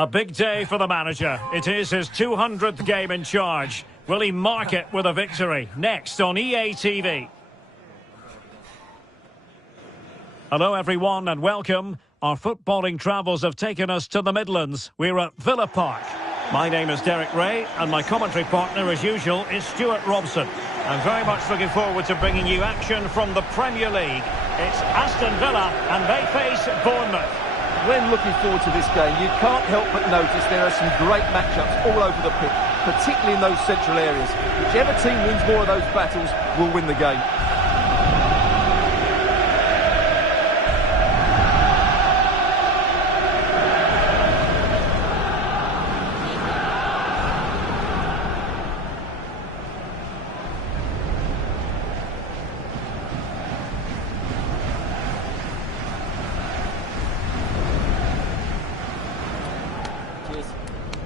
A big day for the manager. It is his 200th game in charge. Will he mark it with a victory? Next on EA TV. Hello everyone and welcome. Our footballing travels have taken us to the Midlands. We're at Villa Park. My name is Derek Ray and my commentary partner as usual is Stuart Robson. I'm very much looking forward to bringing you action from the Premier League. It's Aston Villa and they face Bournemouth. When looking forward to this game, you can't help but notice there are some great matchups all over the pitch, particularly in those central areas. Whichever team wins more of those battles will win the game.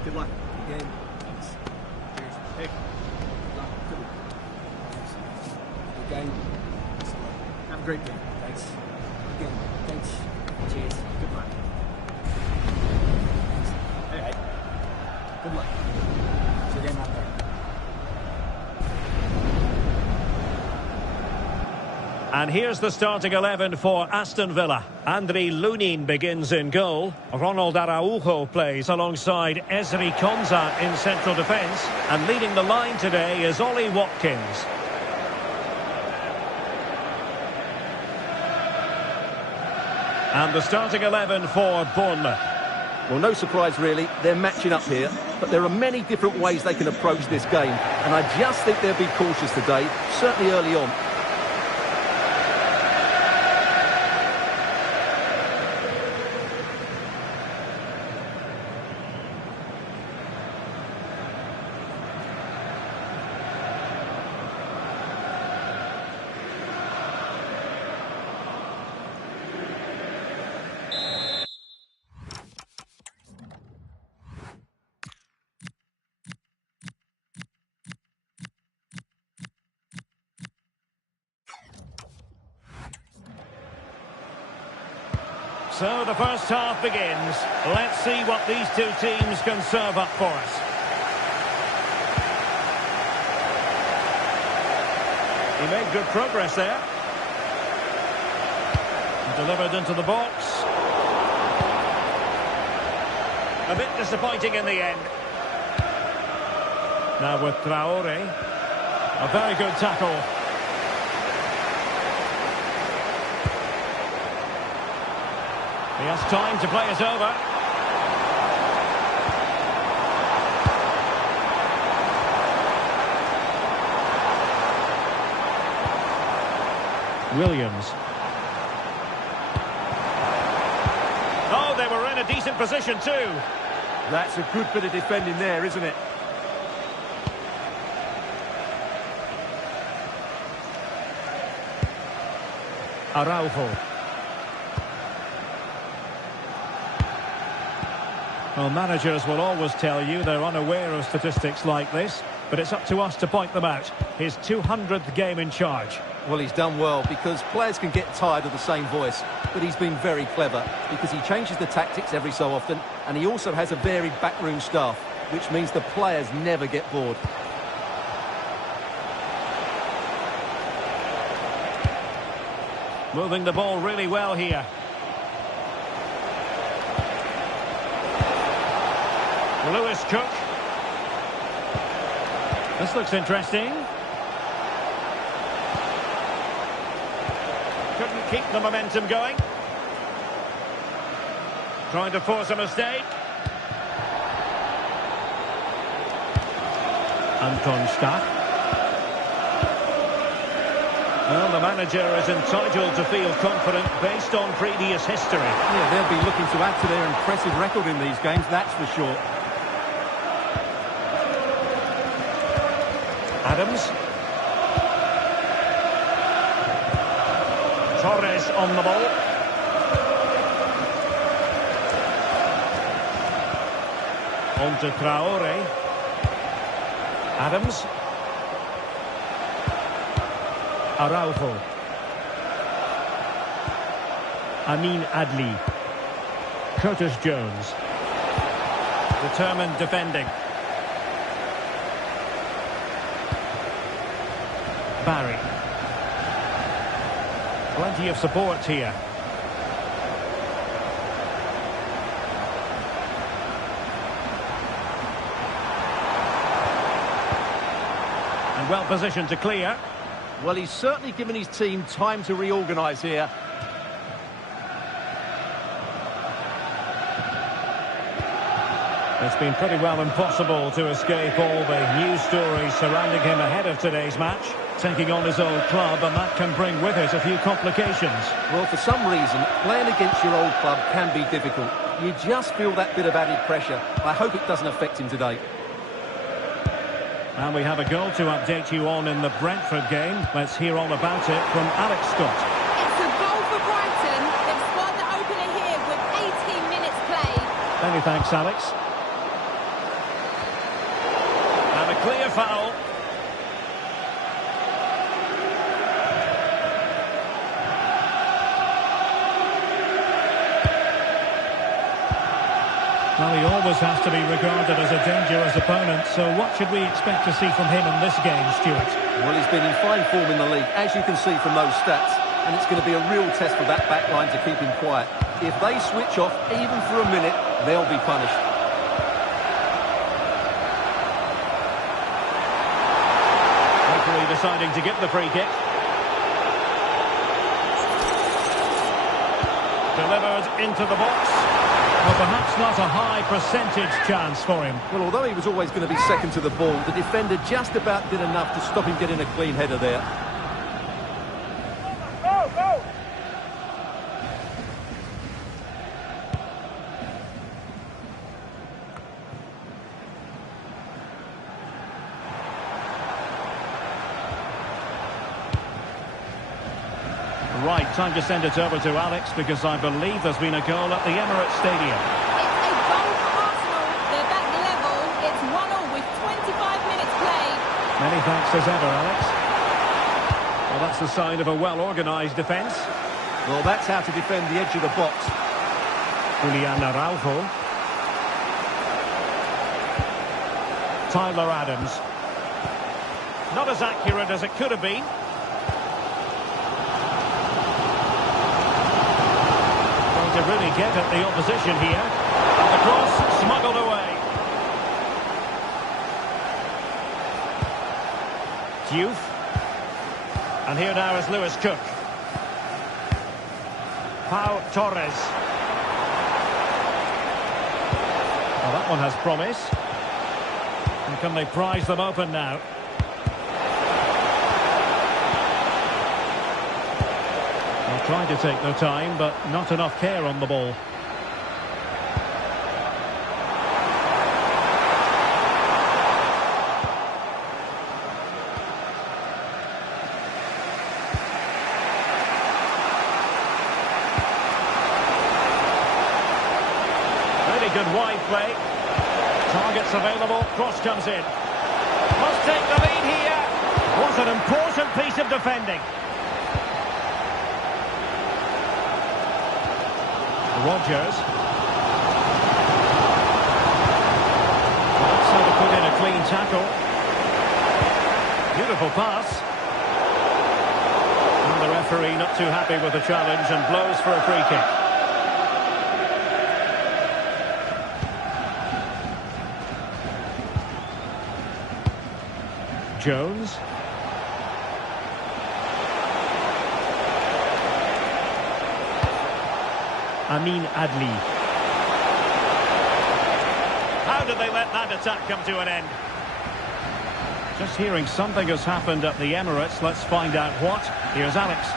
Good luck. Good game. Thanks. Cheers. Hey. Good luck. Good game. Have a great game. Thanks. Good game. Thanks. Cheers. Good luck. Hey. Good luck. See you again out there. And here's the starting 11 for Aston Villa. Andriy Lunin begins in goal. Ronald Araujo plays alongside Ezri Konsa in central defence. And leading the line today is Ollie Watkins. And the starting 11 for Bournemouth. Well, no surprise really, they're matching up here, but there are many different ways they can approach this game, and I just think they'll be cautious today, certainly early on. So the first half begins. Let's see what these two teams can serve up for us. He made good progress there. Delivered into the box. A bit disappointing in the end. Now with Traore. A very good tackle. He has time to play it over. Williams. Oh, they were in a decent position too. That's a good bit of defending there, isn't it? Araujo. Well, managers will always tell you they're unaware of statistics like this, but it's up to us to point them out. His 200th game in charge. Well, he's done well because players can get tired of the same voice, but he's been very clever because he changes the tactics every so often, and he also has a varied backroom staff, which means the players never get bored. Moving the ball really well here. Lewis Cook. This looks interesting. Couldn't keep the momentum going. Trying to force a mistake. Anton Stach. Well, the manager is entitled to feel confident based on previous history. Yeah, they'll be looking to add to their impressive record in these games, that's for sure. Adams. Torres on the ball. On to Traore. Adams. Araujo. Amin Adli. Curtis Jones. Determined defending. Barry. Plenty of support here. And well positioned to clear. Well, he's certainly given his team time to reorganise here. It's been pretty well impossible to escape all the news stories surrounding him ahead of today's match. Taking on his old club, and that can bring with it a few complications. Well, for some reason, playing against your old club can be difficult. You just feel that bit of added pressure. I hope it doesn't affect him today. And we have a goal to update you on in the Brentford game. Let's hear all about it from Alex Scott. It's a goal for Brighton. They've scored the opener here with 18 minutes played. Many thanks, Alex. And a clear foul. Well, he always has to be regarded as a dangerous opponent, so what should we expect to see from him in this game, Stuart? Well, he's been in fine form in the league, as you can see from those stats, and it's going to be a real test for that back line to keep him quiet. If they switch off, even for a minute, they'll be punished. Hopefully deciding to get the free kick. Delivered into the box. Well, perhaps not a high percentage chance for him. Well, although he was always going to be second to the ball, the defender just about did enough to stop him getting a clean header there. Right, time to send it over to Alex, because I believe there's been a goal at the Emirates Stadium. It's a goal for Arsenal. They're back level. It's 1-1 with 25 minutes played. Many thanks as ever, Alex. Well, that's the sign of a well-organised defence. Well, that's how to defend the edge of the box. Julian Araujo. Tyler Adams. Not as accurate as it could have been. To really get at the opposition here. And the cross smuggled away. Diouf. And here now is Lewis Cook. Pau Torres. Well, that one has promise. And can they prize them open now? Trying to take their time, but not enough care on the ball. Very good wide play. Targets available, cross comes in. Must take the lead here. Was an important piece of defending. Rodgers. That's how to put in a clean tackle. Beautiful pass. And the referee not too happy with the challenge and blows for a free kick. Jones. Amin Adli. How did they let that attack come to an end? Just hearing something has happened at the Emirates. Let's find out what. Here's Alex.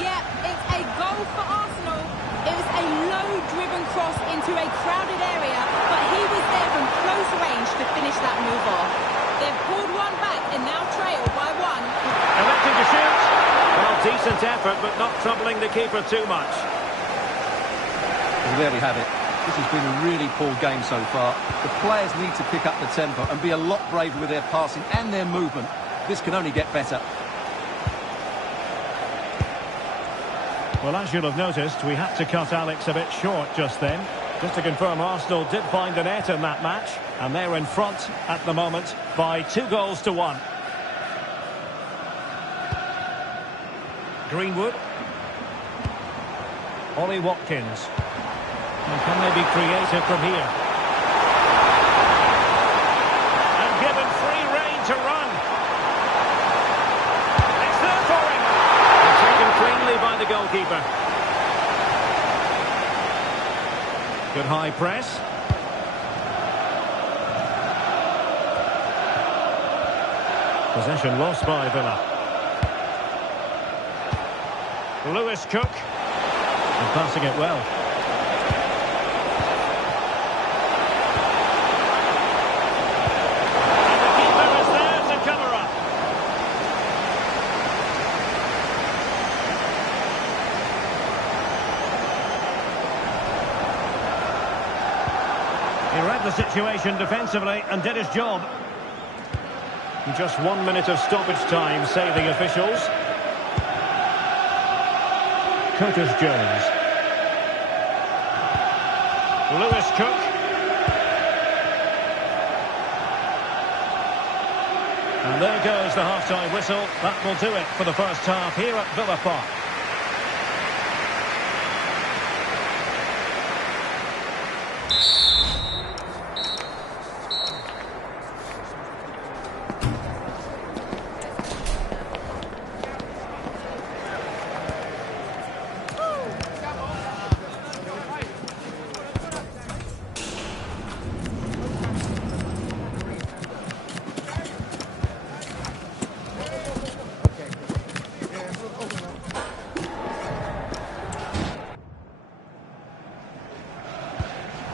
Yeah, it's a goal for Arsenal. It was a low-driven cross into a crowded area, but he was there from close range to finish that move off. They've pulled one back and now trail by one. Electing to shoot. Well, decent effort, but not troubling the keeper too much. And there we have it. This has been a really poor game so far. The players need to pick up the tempo and be a lot braver with their passing and their movement. This can only get better. Well, as you'll have noticed, we had to cut Alex a bit short just then. Just to confirm, Arsenal did find a net in that match, and they're in front at the moment by 2-1. Greenwood. Ollie Watkins. And can they be creative from here? And given free rein to run. It's there for him. And taken cleanly by the goalkeeper. Good high press. Possession lost by Villa. Lewis Cook. And passing it well. And the keeper is there to cover up. He read the situation defensively and did his job. Just 1 minute of stoppage time, say the officials. Curtis Jones. Lewis Cook. And there goes the half-time whistle. That will do it for the first half here at Villa Park.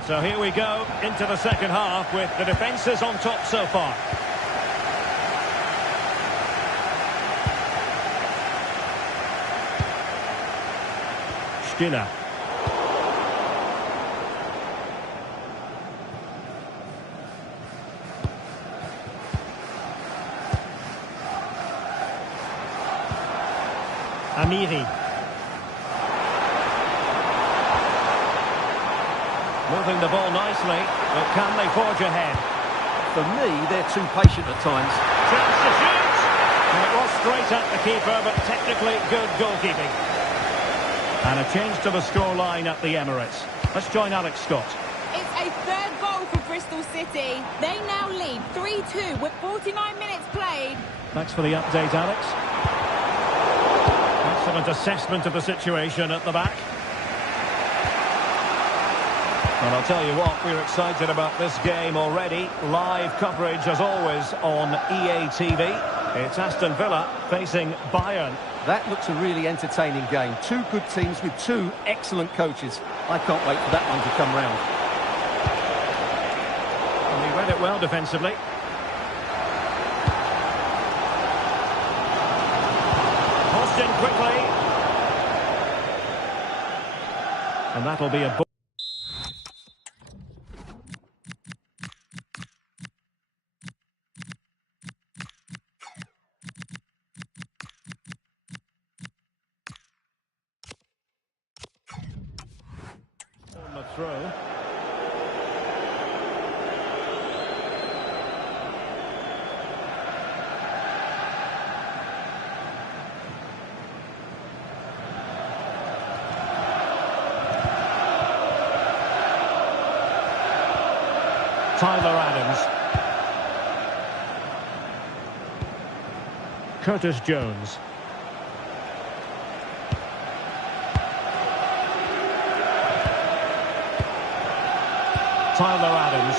So here we go into the second half with the defences on top so far. Stiller. Amiri. Moving the ball nicely, but can they forge ahead? For me, they're too patient at times. Chance to shoot! And it was straight at the keeper, but technically good goalkeeping. And a change to the scoreline at the Emirates. Let's join Alex Scott. It's a third goal for Bristol City. They now lead 3-2 with 49 minutes played. Thanks for the update, Alex. Excellent assessment of the situation at the back. And I'll tell you what, we're excited about this game already. Live coverage, as always, on EA TV. It's Aston Villa facing Bayern. That looks a really entertaining game. Two good teams with two excellent coaches. I can't wait for that one to come round. And he read it well defensively. Post in quickly. And that'll be a ball. Throw. Tyler Adams. Curtis Jones. Tyler Adams.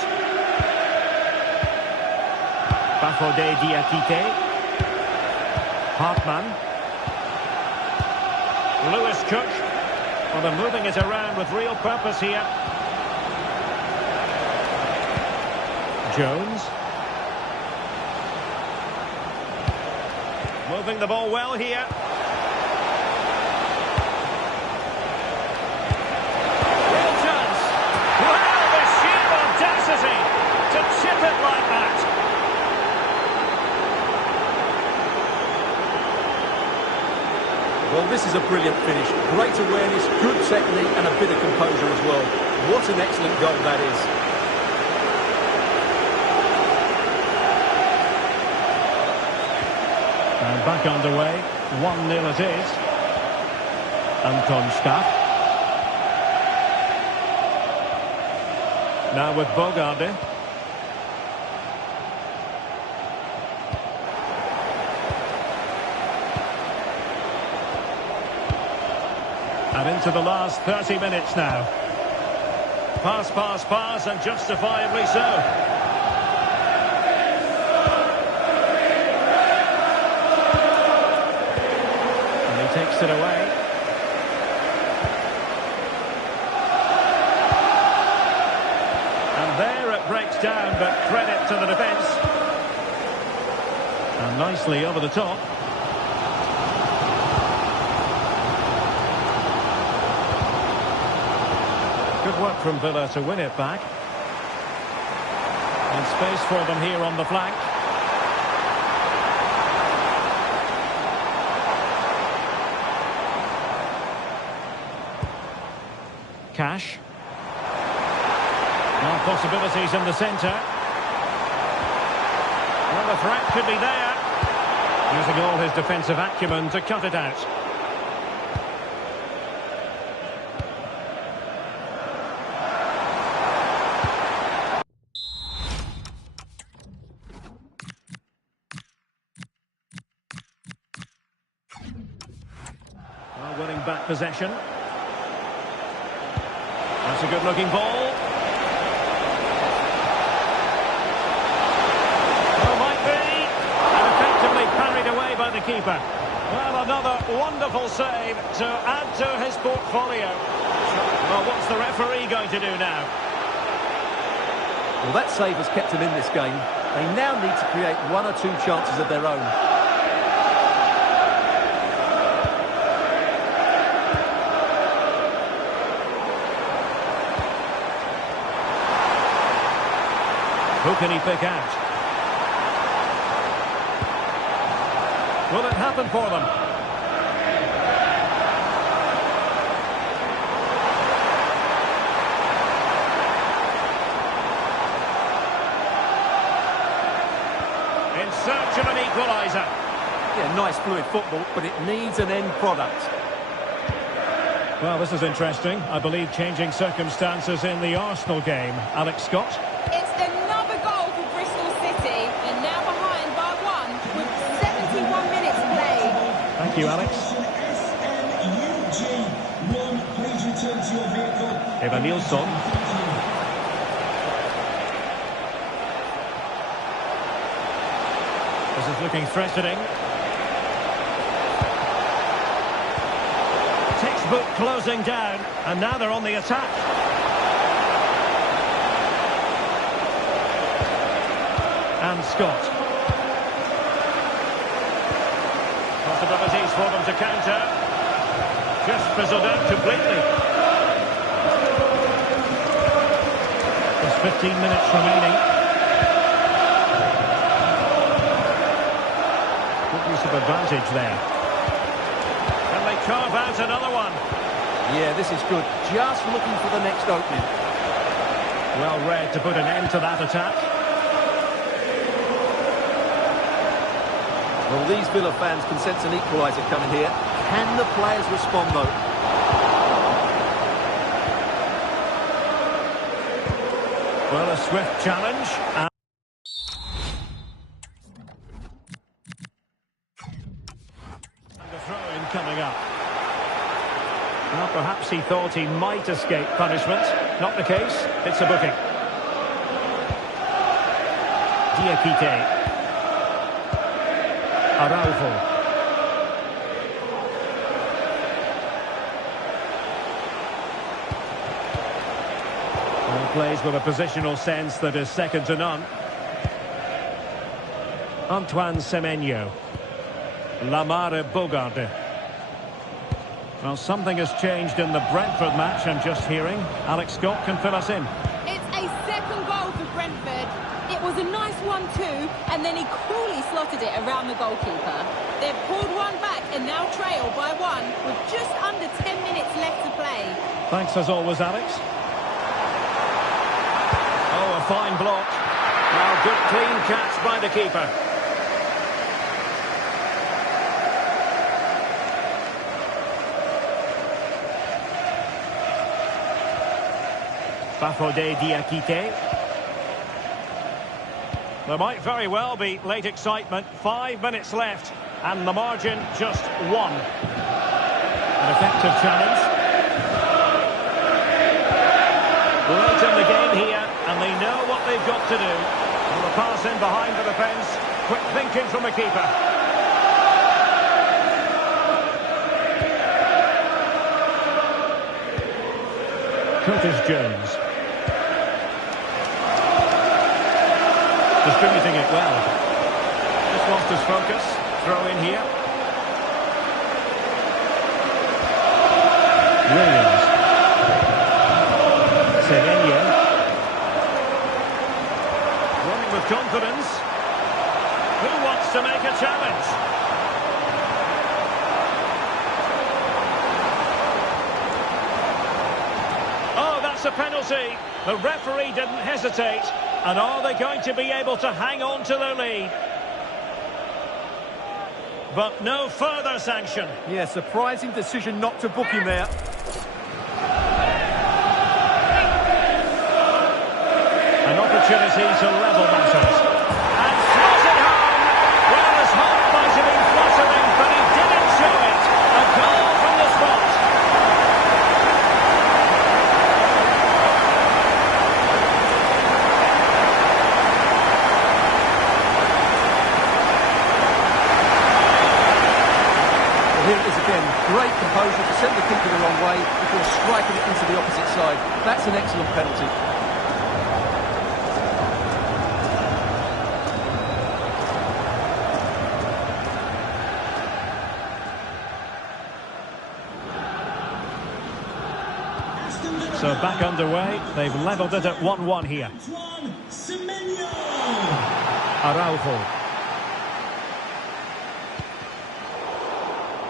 Bafode Diakite. Hartman. Lewis Cook. Well, they're moving it around with real purpose here. Jones. Moving the ball well here. To chip it like that. Well, this is a brilliant finish. Great awareness, good technique and a bit of composure as well. What an excellent goal that is. And back underway. 1-0 it is. Anton Stach. Now with Bogarde. And into the last 30 minutes now. Pass, pass, pass, and justifiably so. And he takes it away. And there it breaks down, but credit to the defence. And nicely over the top. Good work from Villa to win it back. And space for them here on the flank. Cash. Now possibilities in the centre. Well, the threat could be there. Using all his defensive acumen to cut it out. Winning back possession. That's a good-looking ball. Oh, might be. And effectively parried away by the keeper. Well, another wonderful save to add to his portfolio. Well, what's the referee going to do now? Well, that save has kept them in this game. They now need to create one or two chances of their own. Who can he pick out? Will it happen for them? In search of an equaliser. Yeah, nice fluid football, but it needs an end product. Well, this is interesting. I believe changing circumstances in the Arsenal game. Alex Scott. It's another goal for Bristol City. They're now behind by 1 with 71 minutes played. Thank you, Alex. Evan Nilsson. This is looking threatening. Textbook closing down, and now they're on the attack. And Scott. Possibilities for them to counter. Just fizzled out completely. There's 15 minutes remaining. Good use of advantage there. Can they carve out another one? Yeah, this is good. Just looking for the next opening. Well read to put an end to that attack. Well, these Villa fans can sense an equaliser coming here. Can the players respond, though? Well, a swift challenge. And a throw-in coming up. Well, perhaps he thought he might escape punishment. Not the case. It's a booking. Diakite. Araujo. And plays with a positional sense that is second to none. Antoine Semenyo. Lamare Bogarde. Well, something has changed in the Brentford match, I'm just hearing. Alex Scott can fill us in. It's a second goal for Brentford. It was a nice 1-2, and then he coolly slotted it around the goalkeeper. They've pulled one back and now trail by 1 with just under 10 minutes left to play. Thanks as always, Alex. fine block. Now, good clean catch by the keeper. Bafodé Diakité. There might very well be late excitement. 5 minutes left, and the margin just 1. An effective challenge. Late in the game here, and they know what they've got to do. And the pass in behind the defence. Quick thinking from the keeper. Curtis Jones. Distributing it well. Just lost his focus. Throw in here. Williams. Semenyo. Running with confidence. Who wants to make a challenge? Oh, that's a penalty. The referee didn't hesitate. And are they going to be able to hang on to their lead? But no further sanction. Yeah, surprising decision not to book him there. An opportunity to level matters. And throws it home. Well, his heart might have been fluttering, but he didn't show it. A goal from the spot. Here it is again. Great composure to send the keeper the wrong way before striking it into the opposite side. That's an excellent penalty. So back underway. They've levelled it at 1-1 here. Araujo.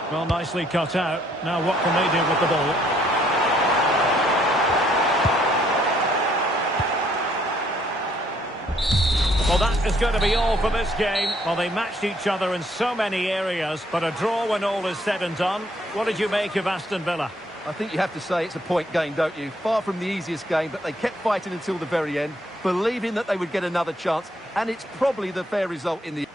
Well, nicely cut out. Now what can they do with the ball? Well, that is going to be all for this game. Well, they matched each other in so many areas, but a draw when all is said and done. What did you make of Aston Villa? I think you have to say it's a point game, don't you? Far from the easiest game, but they kept fighting until the very end, believing that they would get another chance, and it's probably the fair result in the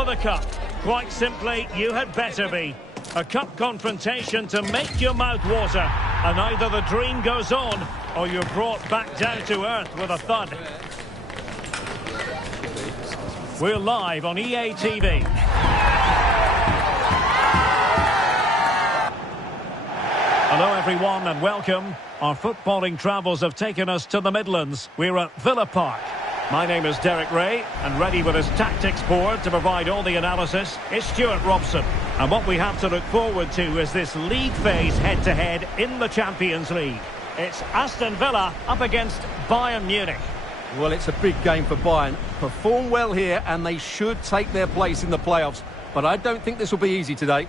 for the cup. Quite simply, you had better be. A cup confrontation to make your mouth water. And either the dream goes on, or you're brought back down to earth with a thud. We're live on EA TV. Hello everyone and welcome. Our footballing travels have taken us to the Midlands. We're at Villa Park. My name is Derek Ray, and ready with his tactics board to provide all the analysis is Stuart Robson. And what we have to look forward to is this league phase head-to-head in the Champions League. It's Aston Villa up against Bayern Munich. Well, it's a big game for Bayern. Perform well here and they should take their place in the playoffs. But I don't think this will be easy today.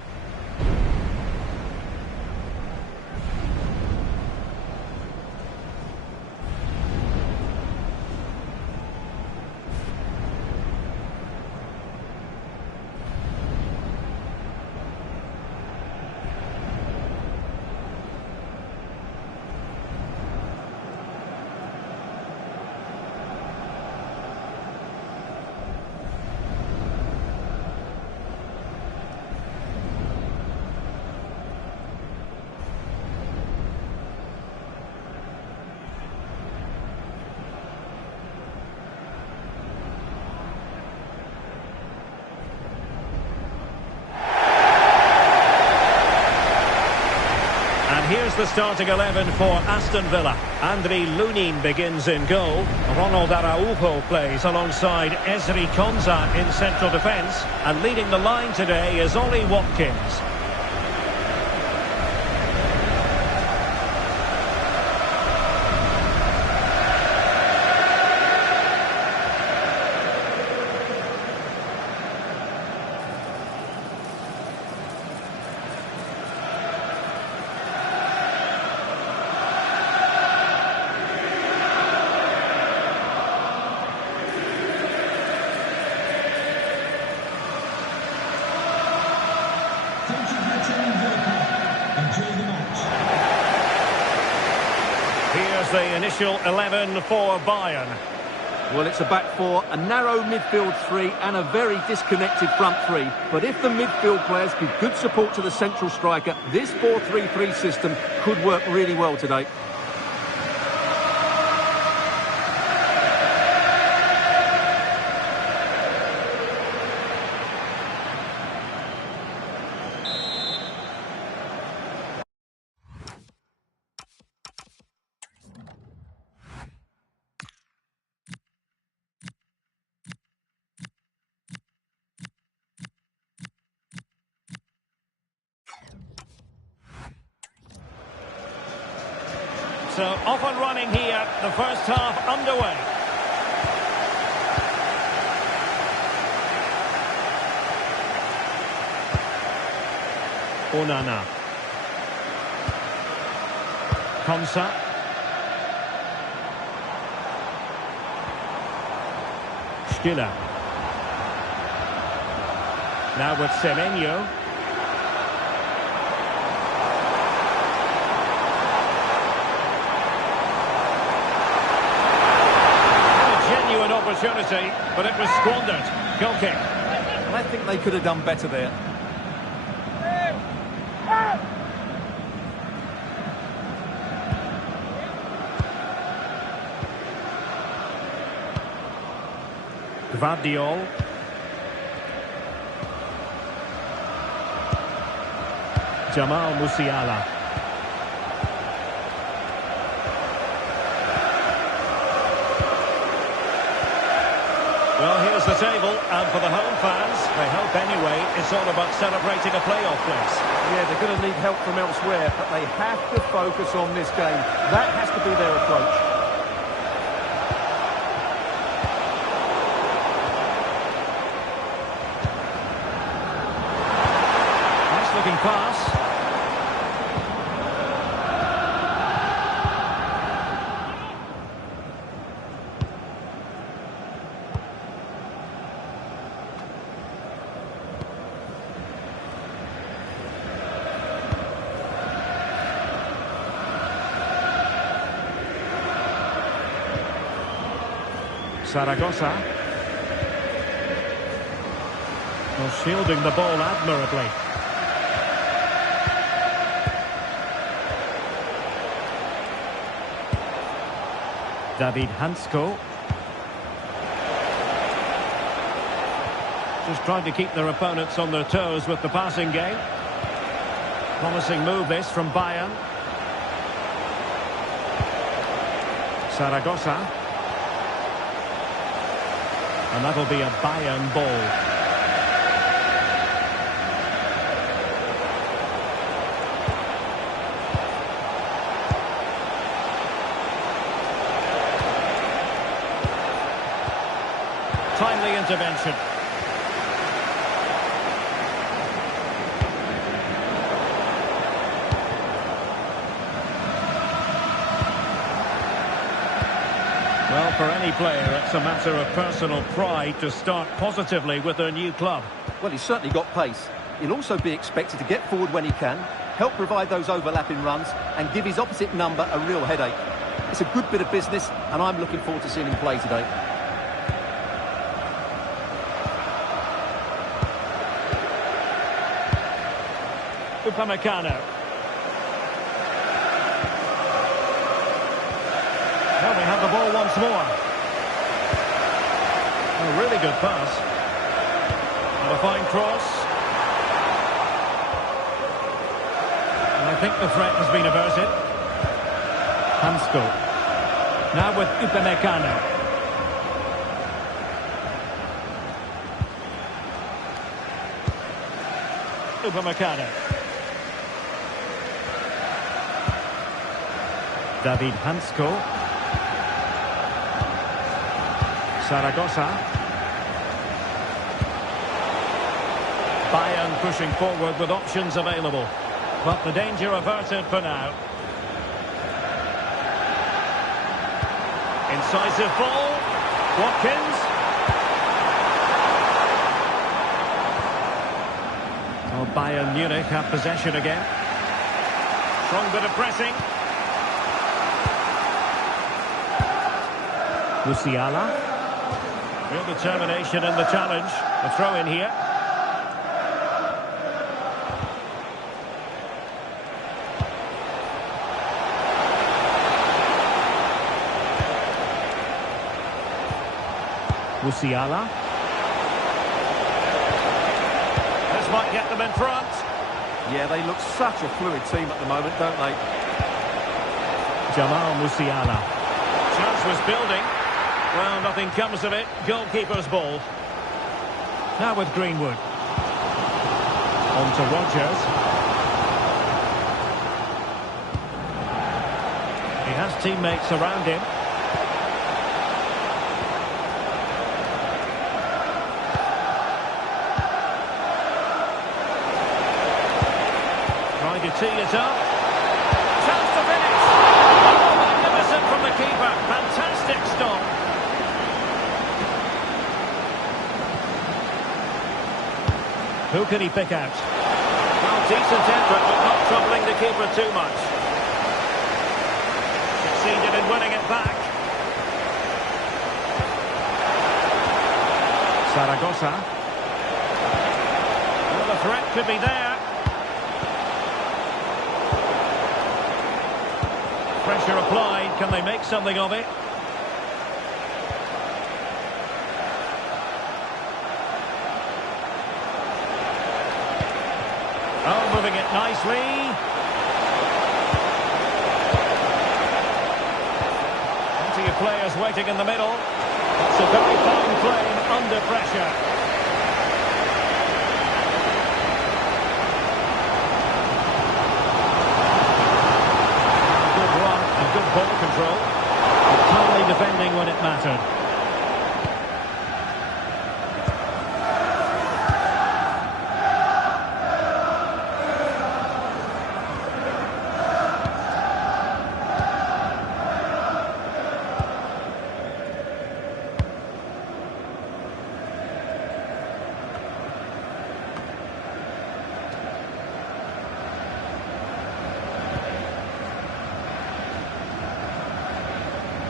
Here's the starting 11 for Aston Villa. Andre Lunin begins in goal. Ronald Araujo plays alongside Ezri Konsa in central defence. And leading the line today is Ollie Watkins. Here's the initial 11 for Bayern. Well, it's a back four, a narrow midfield three and a very disconnected front three. But if the midfield players give good support to the central striker, this 4-3-3 system could work really well today. So off and running here, the first half underway. Onana. Konsa. Stiller. Now with Semenyo. Opportunity, but it was squandered. Goal kick. I think they could have done better there. Gvardiol. Jamal Musiala. Well, here's the table, and for the home fans, they hope anyway, it's all about celebrating a playoff place. Yeah, they're going to need help from elsewhere, but they have to focus on this game. That has to be their approach. Nice looking pass. Zaragoza. Well, shielding the ball admirably. David Hansko. Just trying to keep their opponents on their toes with the passing game. Promising move this from Bayern. Zaragoza. And that'll be a Bayern ball. Timely intervention. Well, for any player, it's a matter of personal pride to start positively with their new club. Well, he's certainly got pace. He'll also be expected to get forward when he can, help provide those overlapping runs, and give his opposite number a real headache. It's a good bit of business, and I'm looking forward to seeing him play today. Upamecano. Well, we have the ball once more. A really good pass. And a fine cross. And I think the threat has been averted. Hansko. Now with Upamecano. Upamecano. David Hansko. Zaragoza. Bayern pushing forward with options available. But the danger averted for now. Incisive ball. Watkins. Well, Bayern Munich have possession again. Strong bit of pressing. Musiala. Real determination in the challenge. The throw in here. Musiala. This might get them in front. Yeah, they look such a fluid team at the moment, don't they? Jamal Musiala. Chance was building. Well, nothing comes of it. Goalkeeper's ball. Now with Greenwood. On to Rodgers. He has teammates around him. Trying to tee it up. Chance to finish. Oh, magnificent from the keeper. Fantastic stop. Who can he pick out? Well, decent effort, but not troubling the keeper too much. Succeeded in winning it back. Zaragoza. Well, the threat could be there. Pressure applied. Can they make something of it? Oh, moving it nicely. Plenty of players waiting in the middle. That's a very fine frame under pressure. Good run and good ball control. But calmly defending when it mattered.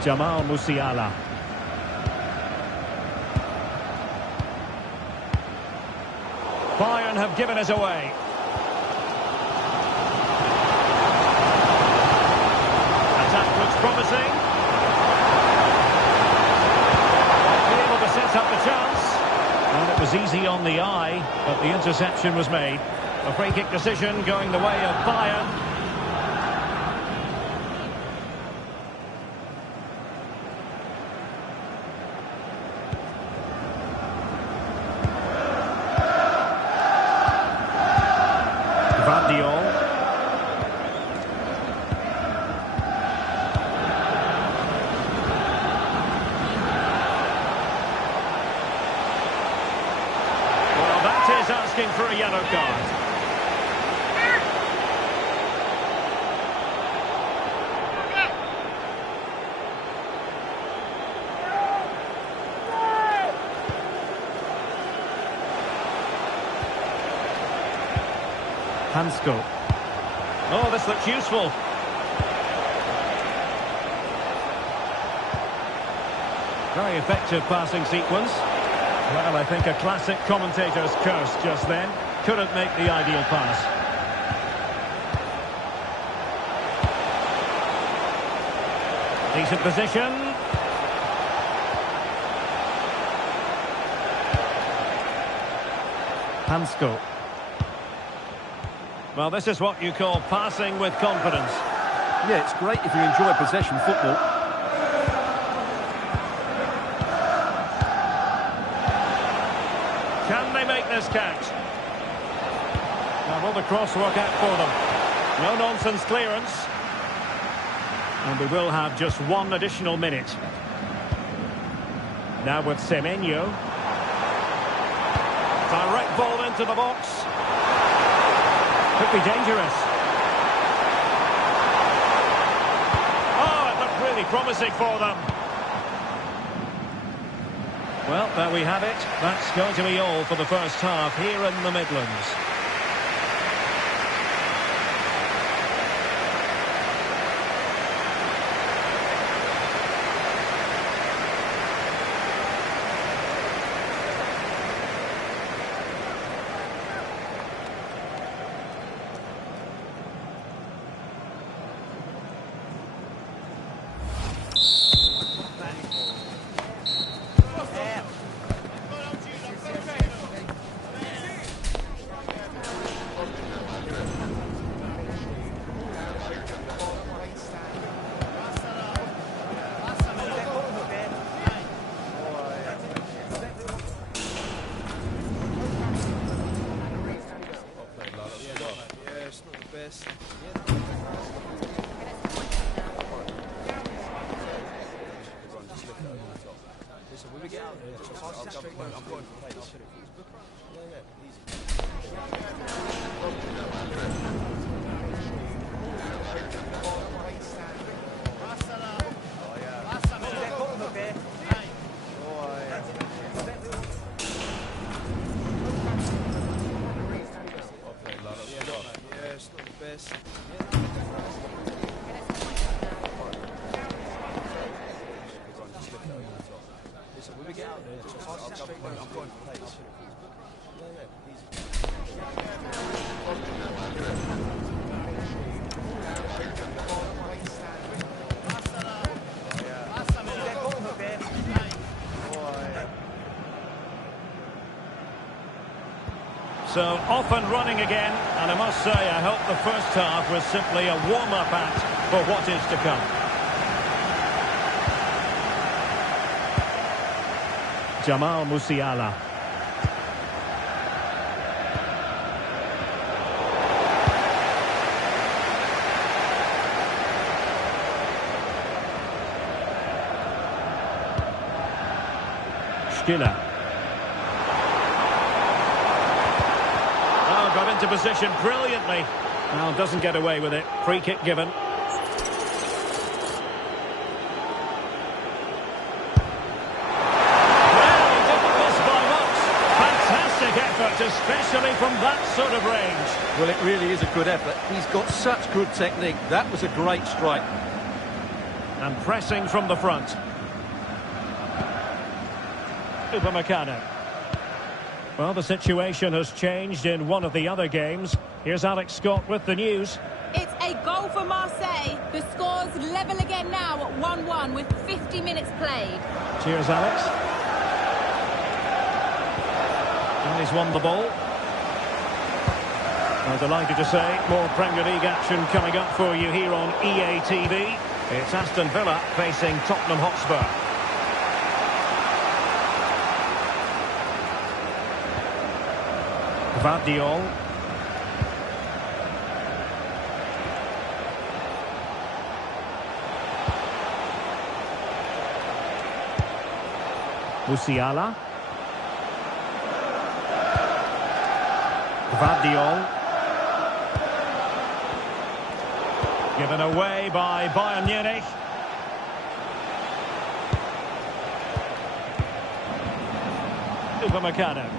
Jamal Musiala. have given us away. Attack looks promising. Be able to set up the chance. And it was easy on the eye, but the interception was made. A free kick decision going the way of Bayern. Is asking for a yellow card. Hansko. Oh, this looks useful. Very effective passing sequence. Well, I think a classic commentator's curse just then. Couldn't make the ideal pass. Decent position. Hansko. Well, this is what you call passing with confidence. Yeah, it's great if you enjoy possession football. Can they make this count? Now, will the cross work out for them? No-nonsense clearance. And we will have just one additional minute. Now with Semenyo. Direct ball into the box. Could be dangerous. Oh, it looked really promising for them. Well, there we have it. That's going to be all for the first half here in the Midlands. So off and running again, and I must say I hope the first half was simply a warm-up act for what is to come. Jamal Musiala. Stiller. Got into position brilliantly. Well, doesn't get away with it. Free kick given. Well, he didn't miss by much. Fantastic effort, especially from that sort of range. Well, it really is a good effort. He's got such good technique. That was a great strike. And pressing from the front. Upamecano. Well, the situation has changed in one of the other games. Here's Alex Scott with the news. It's a goal for Marseille. The score's level again now at 1-1 with 50 minutes played. Cheers, Alex. And he's won the ball. I'm delighted to say more Premier League action coming up for you here on EA TV. It's Aston Villa facing Tottenham Hotspur. Gvardiol. Musiala. Gvardiol. Given away by Bayern Munich. Upamecano.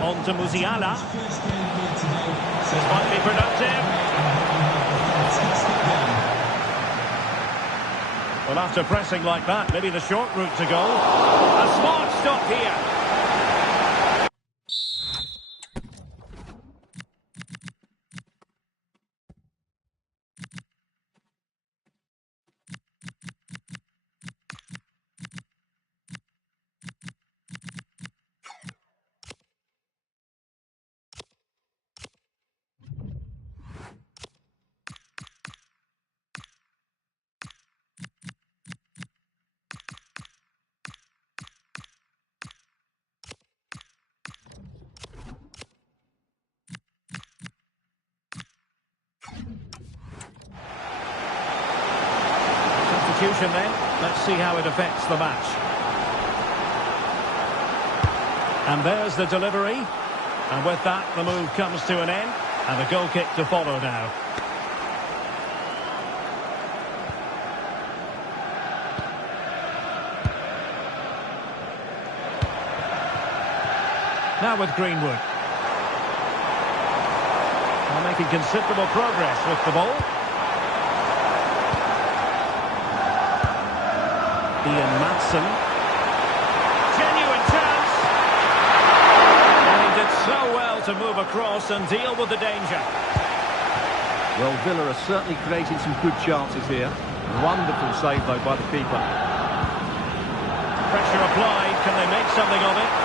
On to Musiala. This might be productive. Well, after pressing like that, maybe the short route to goal. A smart stop here. Substitution then. Let's see how it affects the match. And there's the delivery. And with that, the move comes to an end. And a goal kick to follow now. Now with Greenwood. They're making considerable progress with the ball. Ian Maatsen. Genuine chance. And he did so well to move across and deal with the danger. Well, Villa are certainly creating some good chances here. Wonderful save, though, by the keeper. Pressure applied. Can they make something of it?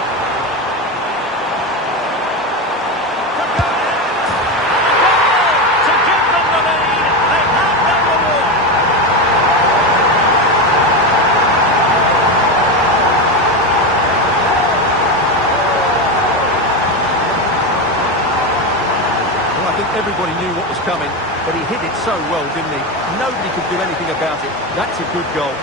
Everybody knew what was coming, but he hit it so well, didn't he? Nobody could do anything about it. That's a good goal.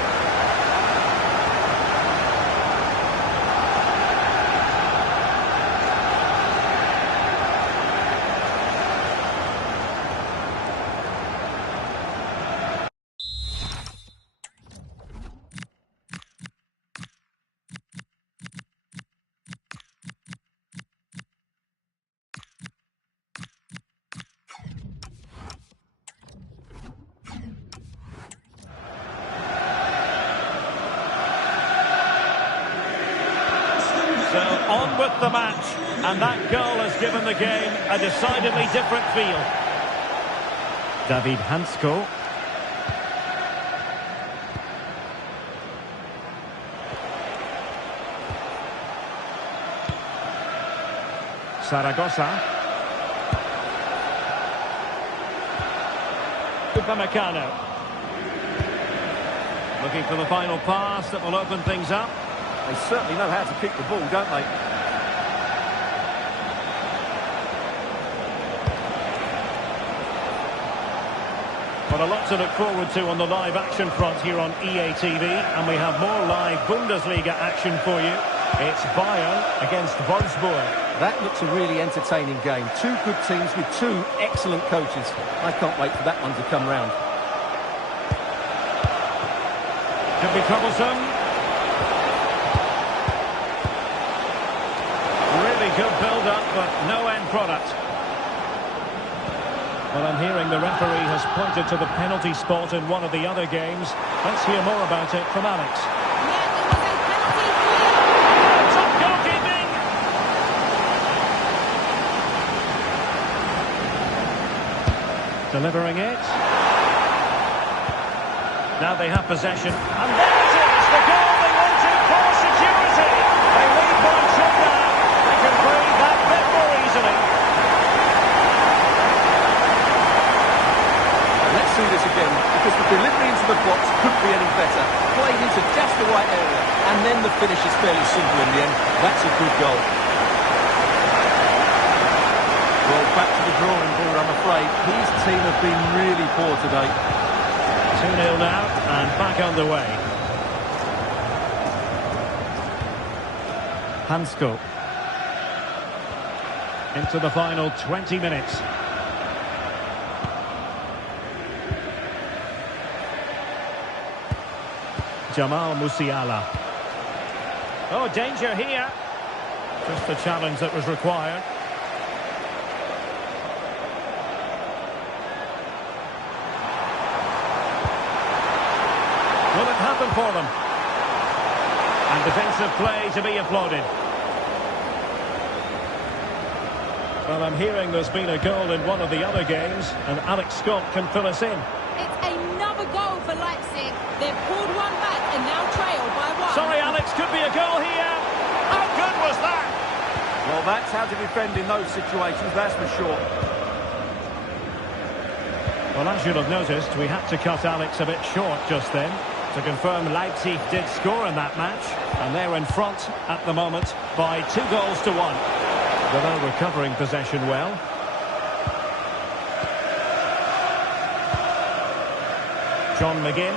So on with the match, and that goal has given the game a decidedly different feel. David Hansko. Zaragoza. Upamecano. Looking for the final pass that will open things up. They certainly know how to kick the ball, don't they? Well, a lot to look forward to on the live action front here on EA TV, and we have more live Bundesliga action for you. It's Bayern against Wolfsburg. That looks a really entertaining game. Two good teams with two excellent coaches. I can't wait for that one to come round. Could be troublesome. Really good build-up, but no end product. Well, I'm hearing the referee has pointed to the penalty spot in one of the other games. Let's hear more about it from Alex. Yeah, it was a penalty Delivering it. Now they have possession. And there it is, the goal they wanted for security. They lead 1-2 now. They can breathe that bit more easily. Let's see this again, because the delivery into the box couldn't be any better. Played into just the right area, and then the finish is fairly simple in the end. That's a good goal. Well, back to the drawing board, I'm afraid. His team have been really poor today. 2-0 now, and back underway. Hansko. Into the final 20 minutes. Jamal Musiala. Oh, danger here. Just the challenge that was required. Will it happen for them? And defensive play to be applauded. Well, I'm hearing there's been a goal in one of the other games, and Alex Scott can fill us in. It's another goal for Leipzig. They've pulled one back and now trail by one. Sorry, Alex, could be a goal here. How good was that? Well, that's how to defend in those situations, that's for sure. Well, as you'll have noticed, we had to cut Alex a bit short just then. To confirm, Leipzig did score in that match, and they're in front at the moment by 2-1. Although recovering possession well. John McGinn.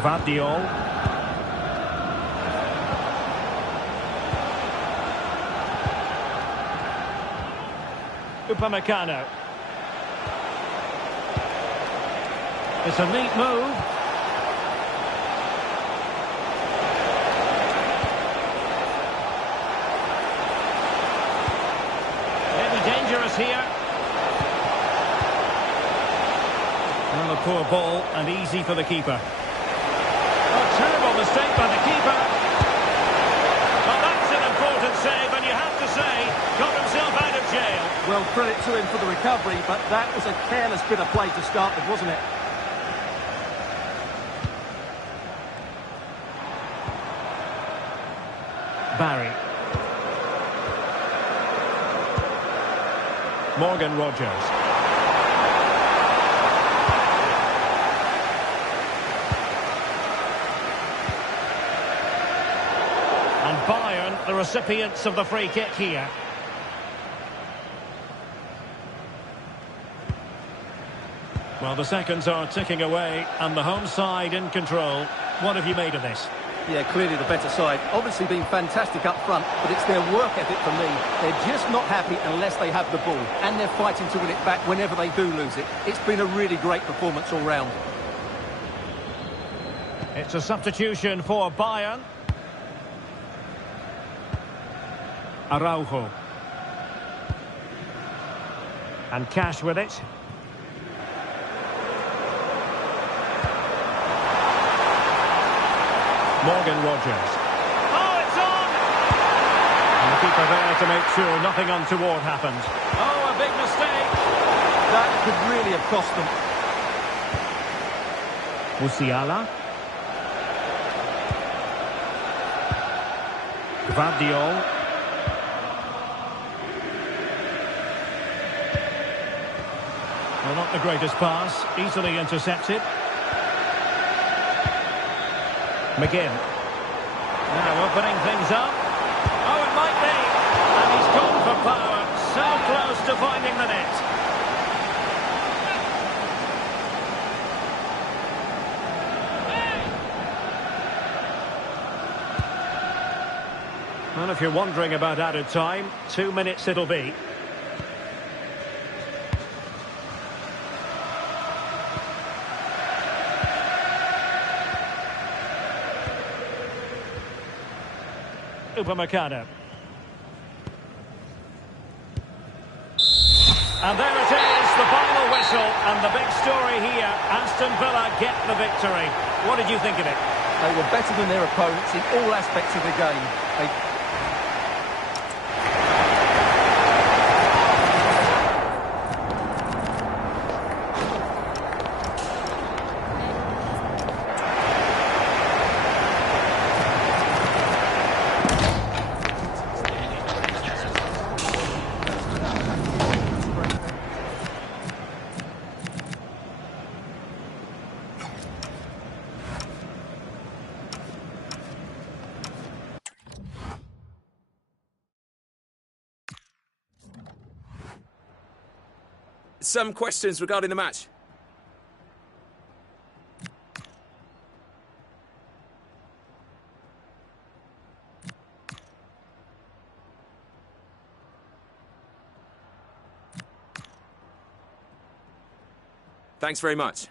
Gvardiol. Upamecano. It's a neat move. Maybe dangerous here. Well, a poor ball and easy for the keeper. A terrible mistake by the keeper. Well, that's an important save, and you have to say, got himself out of jail. Well, credit to him for the recovery, but that was a careless bit of play to start with, wasn't it? Barry. Morgan Rogers. And Bayern, the recipients of the free kick here. Well, the seconds are ticking away, and the home side in control. What have you made of this? Yeah, clearly the better side. Obviously been fantastic up front, but it's their work ethic for me. They're just not happy unless they have the ball, and they're fighting to win it back whenever they do lose it. It's been a really great performance all round. It's a substitution for Bayern. Araujo. And Cash with it. Morgan Rogers. Oh, it's on! And the keeper there to make sure nothing untoward happened. Oh, a big mistake. That could really have cost them. Musiala. Gvardiol. Well, not the greatest pass. Easily intercepted. McGinn. Now opening things up. Oh, it might be. And he's gone for power. So close to finding the net. Well, if you're wondering about added time, 2 minutes it'll be. Upamecano. And there it is, the final whistle. And the big story here, Aston Villa get the victory. What did you think of it? They were better than their opponents in all aspects of the game. Some questions regarding the match. Thanks very much.